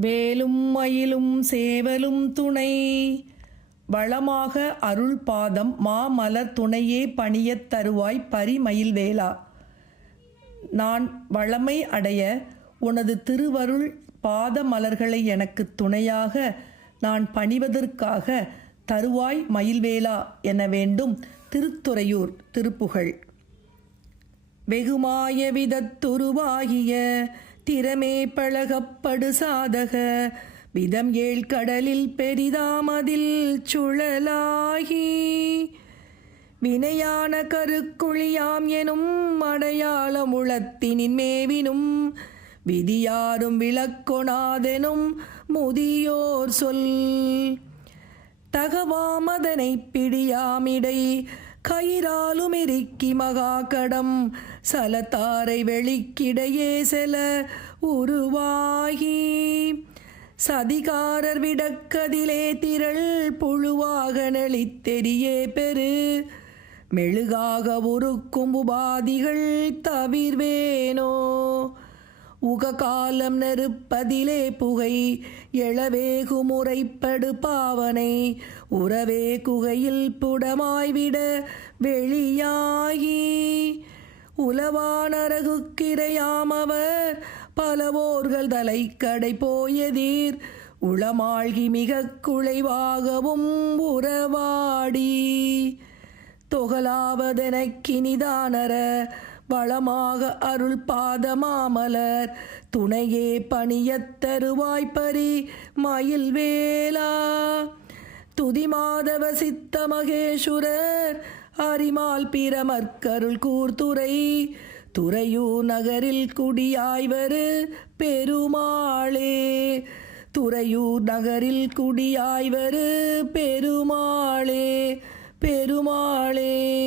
வேலும் மயிலும் சேவலும் துணை வளமாக அருள் பாதம் மாமலர் துணையே பணியத் தருவாய் பரிமயில் வேலா. நான் வளமை அடைய உனது திருவருள் பாத மலர்களை எனக்கு துணையாக நான் பணிவதற்காக தருவாய் மயில்வேலா என வேண்டும் திருத்துறையூர் திருப்புகழ். வெகுமாய விதத்துருவாகிய திறமே பழகப்படு சாதக விதம் ஏழ் கடலில் பெரிதாமதில் சுழலாகி வினையான கருக்குழியாம் எனும் அடையாளம் உளத்தினின் மேவினும் விதியாரும் விளக்கொணாதெனும் முதியோர் சொல் தகவாமதனை பிடியாமிடை கயிறாலும் இறுக்கி மகாகடம் சலத்தாரை வெளிக்கிடையே செல உருவாகி சதிகாரர் விடக்கதிலே திரள் புழுவாக நெளித்தெரியே பெரு மெழுகாக உருக்கும் உபாதிகள் தவிர்வேனோ உககாலம் நெருப்பதிலே புகை எழவேகு முறைப்படு பாவனை உறவே குகையில் புடமாய்விட வெளியாகி உலவானரகுக்கிரையாமவர் பலவோர்கள் தலைக்கடை போயதீர் உளமாழ்கி மிக குழைவாகவும் உறவாடி தொகலாவதெனக்கினிதானர வளமாக அருள் பாத மாமலர் துணையே பணியத் தருவாய்ப்பரி மயில் வேலா. துதிமாதவ சித்த மகேஸ்வரர் அரிமால் பிரமற்கருள் கூர்த்துறை துறையூர் நகரில் குடியாய்வரு பெருமாளே. துறையூர் நகரில் குடியாய்வரு பெருமாளே பெருமாளே.